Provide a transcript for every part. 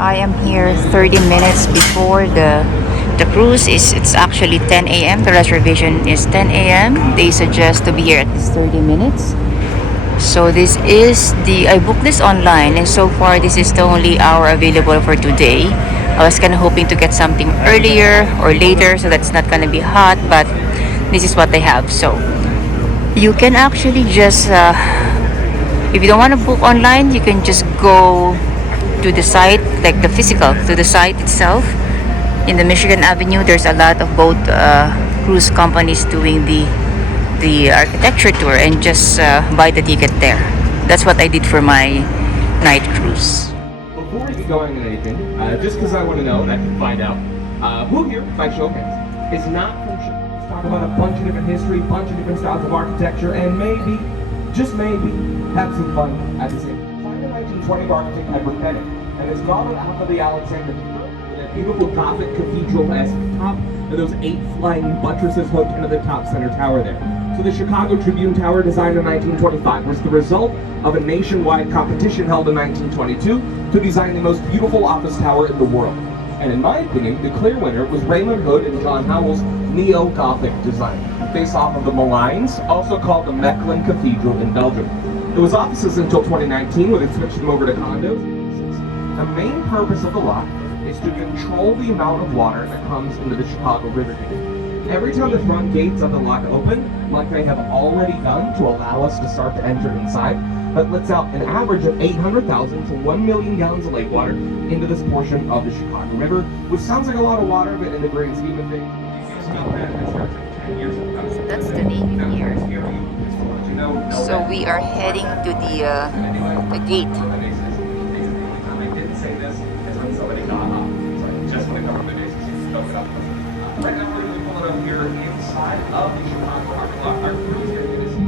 I am here 30 minutes before the cruise is. It's actually 10 a.m. The reservation is 10 a.m. They suggest to be here at least 30 minutes. So this is I booked this online, and so far this is the only hour available for today. I was kind of hoping to get something earlier or later so that's not gonna be hot, but this is what they have. So you can actually just if you don't want to book online, you can just go to the site, like the physical, to the site itself. In the Michigan Avenue, there's a lot of boat cruise companies doing the architecture tour, and just buy the ticket there. That's what I did for my night cruise. Before we get going on anything, just because I want to know and I can find out, who here, by show of hands, is not from Chicago? Let's talk about a bunch of different history, bunch of different styles of architecture, and maybe, just maybe, have some fun at the same time. Designed in 1920 by architect Edward Bennett, and it's modeled after the Alexander with a beautiful Gothic cathedral-esque top, and those 8 flying buttresses hooked into the top center tower there. So the Chicago Tribune Tower, designed in 1925, was the result of a nationwide competition held in 1922 to design the most beautiful office tower in the world. And in my opinion, the clear winner was Raymond Hood and John Howell's neo-Gothic design, based off of the Malines, also called the Mechelen Cathedral in Belgium. It was offices until 2019, where they switched them over to condos. The main purpose of the lot is to control the amount of water that comes into the Chicago River. Every time the front gates of the lock open, like they have already done to allow us to start to enter inside, that lets out an average of 800,000 to 1 million gallons of lake water into this portion of the Chicago River, which sounds like a lot of water, but in the grand scheme of things, So that's the name here. So we are heading to the gate. Right now we're going to be pulling up here inside of the Chicago parking lot. Our crew is going to see.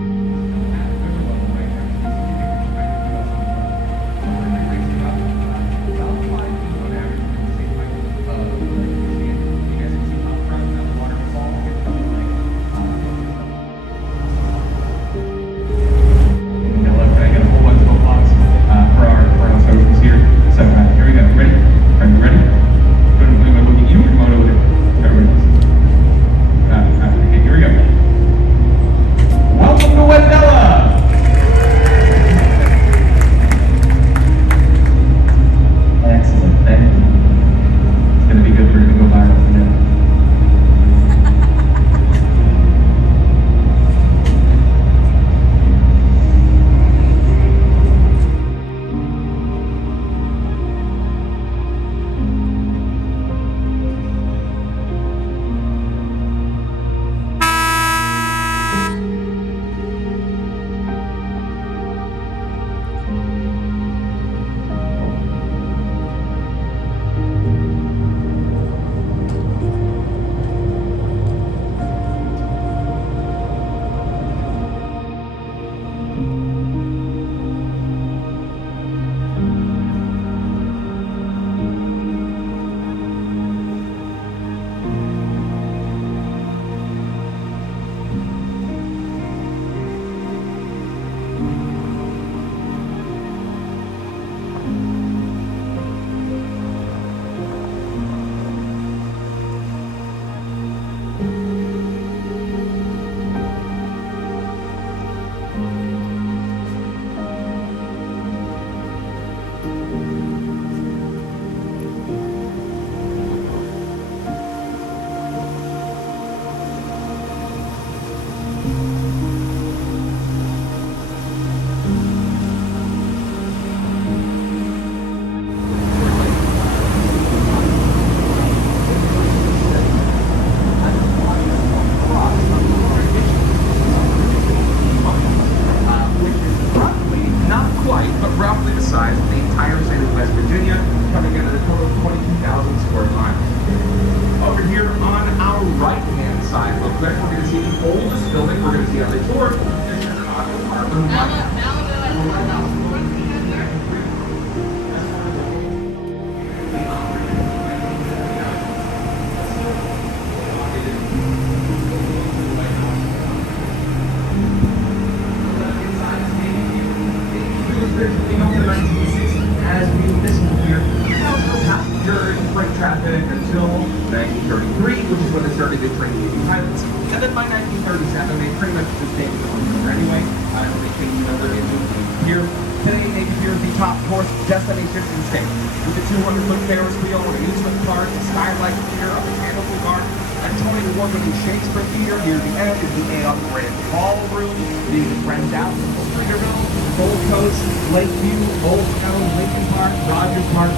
passenger and freight traffic until 1933, which is when they started to train Navy pilots. And then by 1937, they pretty much just stayed on the number anyway. They changed the number into Navy Pier. Today, Navy Pier is the top course destination in the state. With the 200-foot Ferris wheel, an amusement park, a skylight theater, a candlewood garden, a Tony Award-winning Shakespeare theater. Near the end is the A.on. Grand Ballroom. You can rent out Streeterville, Gold Coast, Lakeview, Old Town, Lincoln Park, Rogers Park.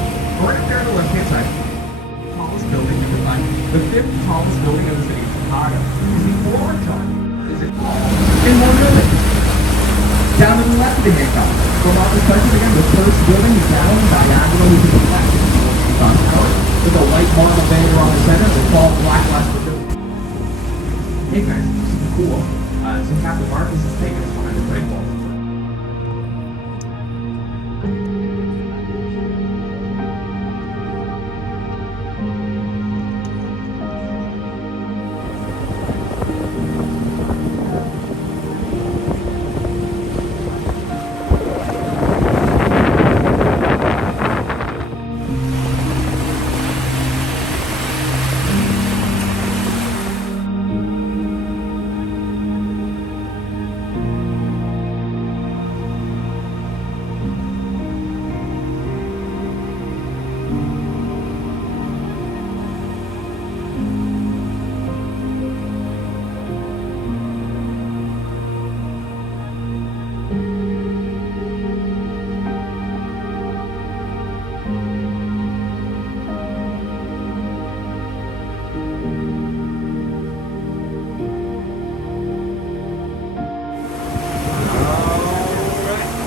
Right up there on the left-hand side, the tallest building you can find. The fifth tallest building in the city of Chicago. The floor time is in one building. Down to the left of the Hancock. From our perspective, again, the first building is down diagonally to the left. With a white marble banner on the center, the tall black glass window. Hey guys, this is cool. So Captain Marcus is taking us behind the break wall.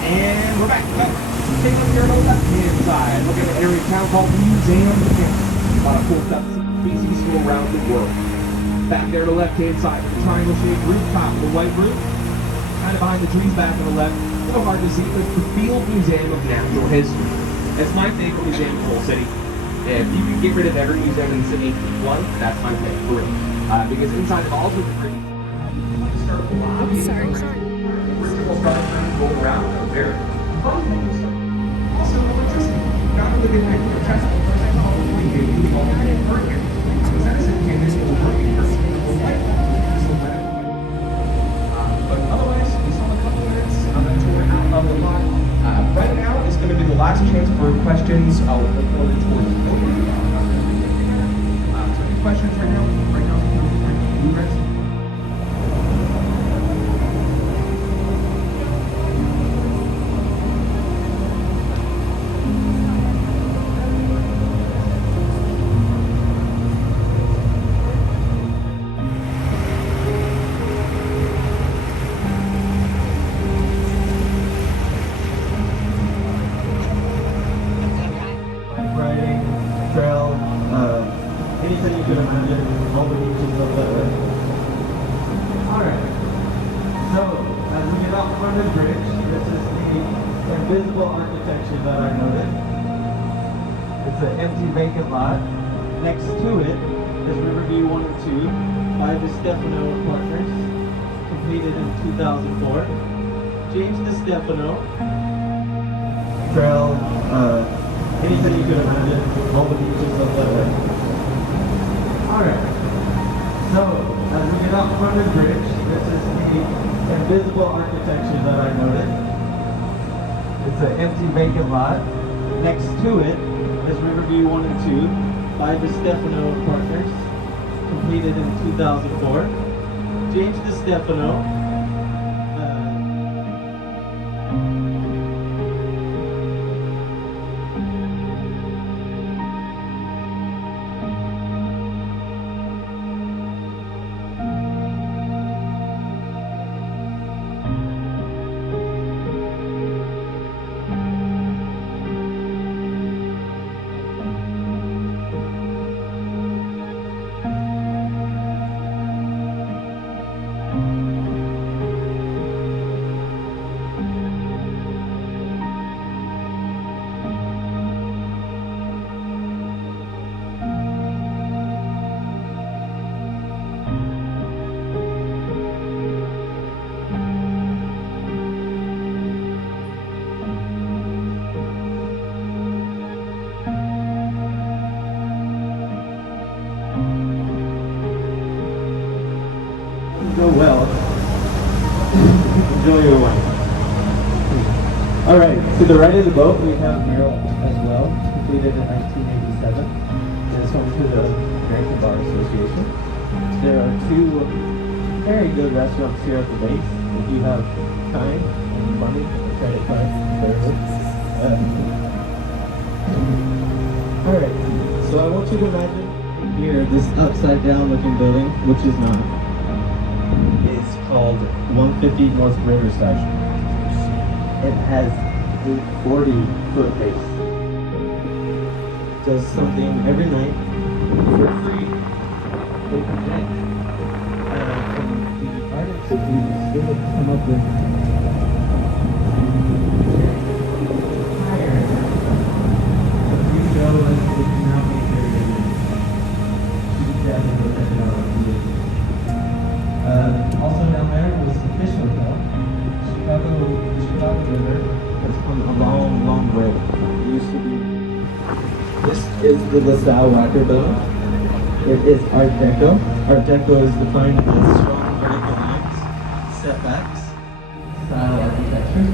And we're back. Take a look here on the left-hand side. Look at the area of town called Museum Campus. A lot of cool stuff to see species from around the world. Back there on the left-hand side with the triangle-shaped rooftop with the white roof. Kind of behind the trees back on the left. A little hard to see, but it's the Field Museum of Natural History. It's my favorite museum in the whole city. If you could get rid of every museum in the city one, that's my favorite. Because inside of all of the trees, sorry. Go around out there. Also, electricity. Not only did I put Tesla, but I know we gave you all the hurricane. So Edison came in with a hurricane but otherwise, we saw a couple minutes on the tour out of the lot. Right now is going to be the last chance for questions. I'll look forward towards the board. So any questions right now? Right now, you guys? Anything you could imagine, all the beaches of the earth. Alright, so as we get out from the bridge, this is the invisible architecture that I noted. It's an empty vacant lot. Next to it is Riverview 1 and 2 by DeStefano Partners, completed in 2004. James DeStefano. Trail, anything you could imagine, all the beaches of the earth. Alright, so as we get out from the bridge, this is the invisible architecture that I noted. It's an empty vacant lot. Next to it is Riverview 1 and 2 by DeStefano Partners, completed in 2004. James DeStefano. enjoy your wine. All right, to the right of the boat, we have mural as well, completed in 1987. It's home to the American Bar Association. There are two very good restaurants here at the base. If you have time and money and credit cards, they're good. All right, so I want you to imagine here this upside down looking building, which is not. It's called 150 North Riverside. It has a 40-foot base. Does something every night for free. They project. And the artists who come up with higher. You go and it can now be very also down there was the Fish Hotel. The Chicago River has come a long, long way. It used to be. This is the LaSalle Wacker building. It is Art Deco. Art Deco is defined as strong vertical lines, setbacks, style architecture,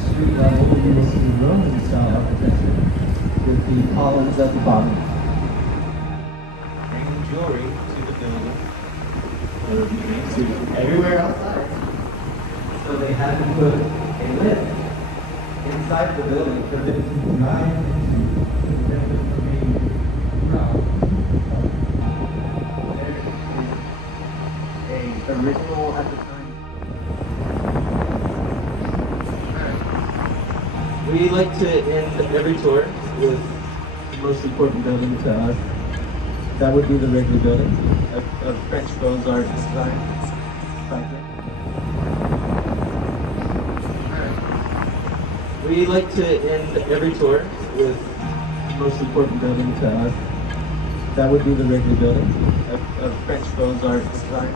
street level Ulysses Roman style architecture, with the columns at the bottom. Bringing jewelry to the building. To everywhere outside. So they had to put a lift inside the building for them to drive into the benefit from being route. There is a original at the time. We like to end every tour with the most important building to us. That would be the Wrigley Building, a French Beaux-Arts design. We like to end every tour with the most important building to us. That would be the Wrigley Building, a French Beaux-Arts design.